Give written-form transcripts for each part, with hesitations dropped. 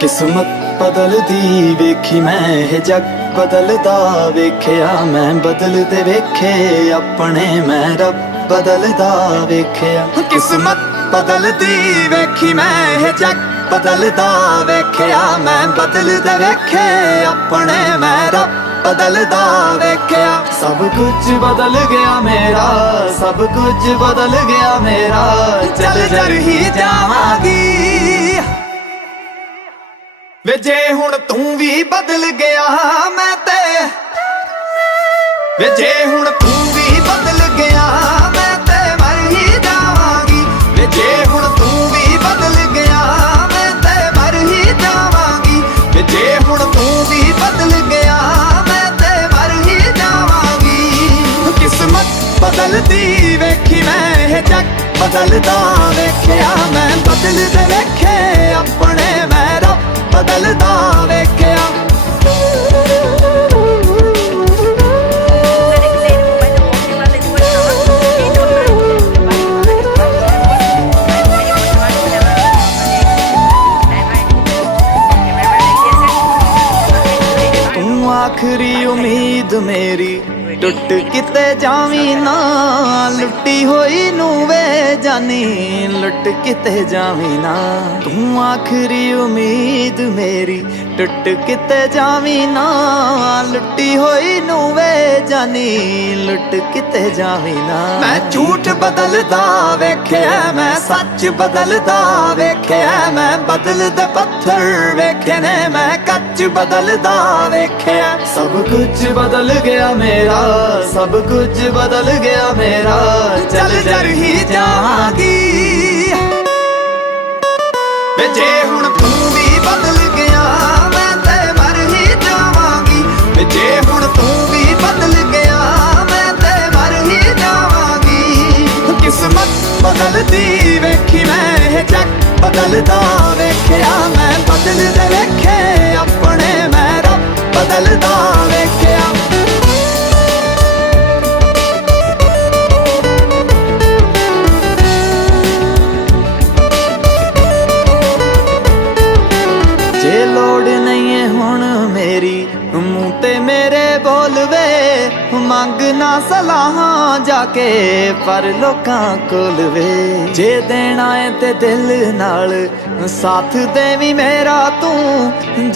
किस्मत बदलदी वेखी मैं जग बदलदा वेख्या मैं बदलदे वेखे अपने मैं रब बदलदा वेख्या। किस्मत बदलदी वेखी मैं जग बदलदा वेख्या मैं बदलदे वेखे अपने मैं रब बदलदा वेख्या। सब कुछ बदल गया मेरा, सब कुछ बदल गया मेरा, चल जर ही जावांगी वे जे हुण तू भी बदल गया मैं ते, वे जे हुण तू भी बदल गया मैं ते मर ही जावांगी। वे जे हुण तू भी बदल गया मैं ते मर ही जावांगी। वे जे हुण तू भी बदल गया मैं ते मर ही जावांगी। किस्मत बदलदी वेखी मैं जग बदलदा वेख्या मैं बदलदे वेखे अपने मैं रब बदलदा वेख्या। तू आखरी उम्मीद मेरी टुट किते जावी ना, लुटी होई नू वे जानी लुट किते जावी ना। तू आखरी उम्मीद मेरी टुट किते जावी ना, लुटी होई नू वे जानी लुट किते जावी ना। मैं झूठ बदलदा वेख्या मैं सच बदलदा वेख्या मैं बदलदे पत्थर वेखे ने मैं कच बदलदा वेख्या। सब कुछ बदल गया मेरा, सब कुछ बदल गया मेरा, चल जर ही जावांगी वे जे हुण तू भी बदल गया मैं ते मर ही जावांगी। वे जे हुण तू भी बदल गया मैं ते मर ही जावांगी। किस्मत बदलदी वेखी मैं जग बदलदा वेख्या मैं बदलदे वेखे अपने मैं रब बदलदा वेख्या। जे लोड़ नहीं है हुण मेरी मूंह ते मेरे बोलवे, मंग ना सलाहां जाके पर लोकां कोल वे। जे देना है ते दिल नाल साथ देवी मेरा तू,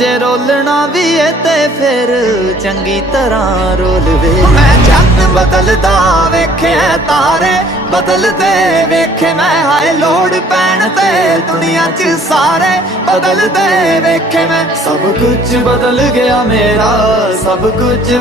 जे रोलना भी है ते फिर चंगी तरह रोल वे। मैं चन्न बदलदा वेखे तारे बदलदे वेखे मैं, हाय लोड़ पैण ते दुनिया च सारे बदलदे वेखे मैं। सब कुछ बदल गया मेरा, सब कुछ